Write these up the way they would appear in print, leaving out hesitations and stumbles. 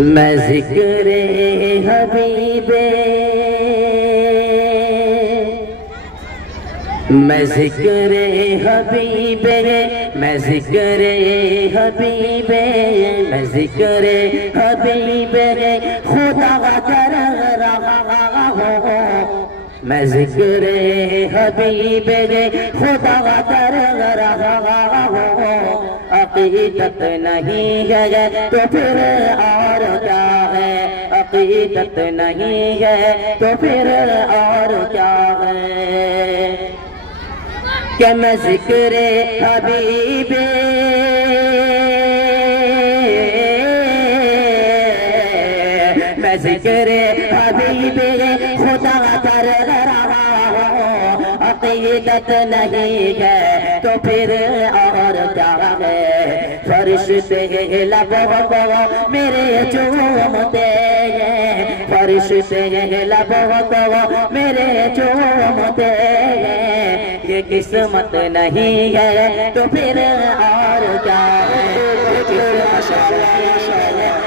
मैं ज़िक्र हबीबे, मैं ज़िक्र हबीबे, मैं ज़िक्र हबीबे, मैं ज़िक्र हबीबे खुदा कर रहा हूँ। मैं ज़िक्र हबीबे खुदा कर रहा हूँ। अक़ीदत नहीं है तो फिर और क्या है, अक़ीदत नहीं है तो फिर और क्या है। कि मैं ज़िक्र हबीबे, मैं ज़िक्र हबीबे खुदा कर रहा हूँ। अक़ीदत नहीं है तो फिर और क्या है। फरिश्ते लबों को मेरे चूमते हैं, फरिश्ते लबों को मेरे चूमते हैं। ये किस्मत नहीं है तो फिर और क्या है,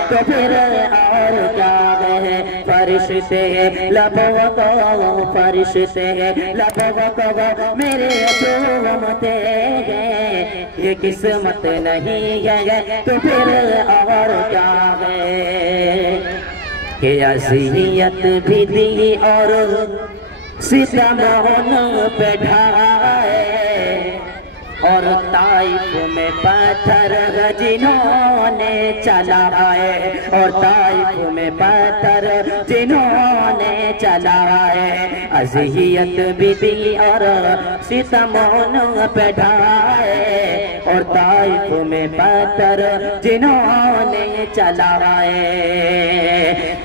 तो फिर और क्या है। फरिश्ते लबों को, फरिश्ते लबों को मेरे चूमते हैं। ये किस्मत नहीं है तो फिर और क्या है। कि अज़ियत भी दी और सितम उन पे ढाए, और ताइफ में पत्थर जिन्होंने चलाए, और ताइफ में पत्थर जिन्होंने चलाए। अज़ियत भी दी और सितम उन पे ढाए, और ताइफ में पत्थर जिन्होंने चलाए।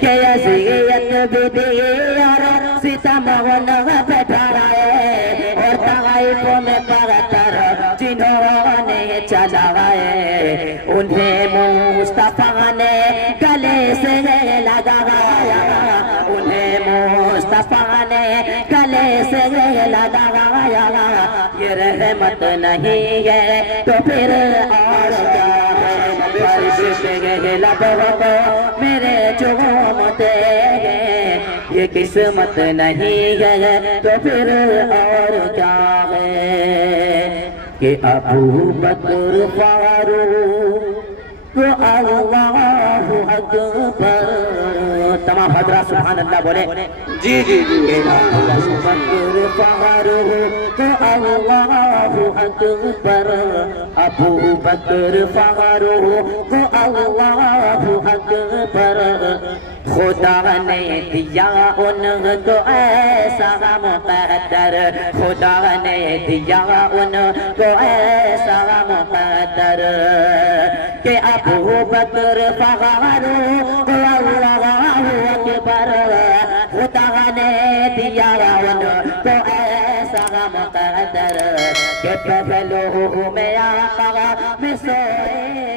कि अज़ियत भी दी और सितम उन पे ढाए, और ताइफ में पत्थर जिन्होंने चलाए। उन्हें मुस्तफा ने गले से लगाया, उन्हें मुस्तफा ने गले से लगाया। ये रहमत नहीं है तो फिर और क्या है। फरिश्ते लबों को मेरे चूमते हैं। ये किस्मत नहीं है तो फिर और क्या है। कि अबू बकर फारूक तो अल्लाहु अकबर। तमाम हजरात सुभान अल्लाह बोले। जी जी जी। अबू बकर फारूक तो अल्लाहु अकबर, अबू बकर फारूक तो अल्लाहु अकबर। खुदा ने दिया उनको ऐसा मुक़द्दर, खुदा ने दिया उनको ऐसा मुक़द्दर। कि अबू बकर फारूक अल्लाहु अकबर, खुदा ने दिया उनको ऐसा मुक़द्दर। कि पहलू में आका में सोए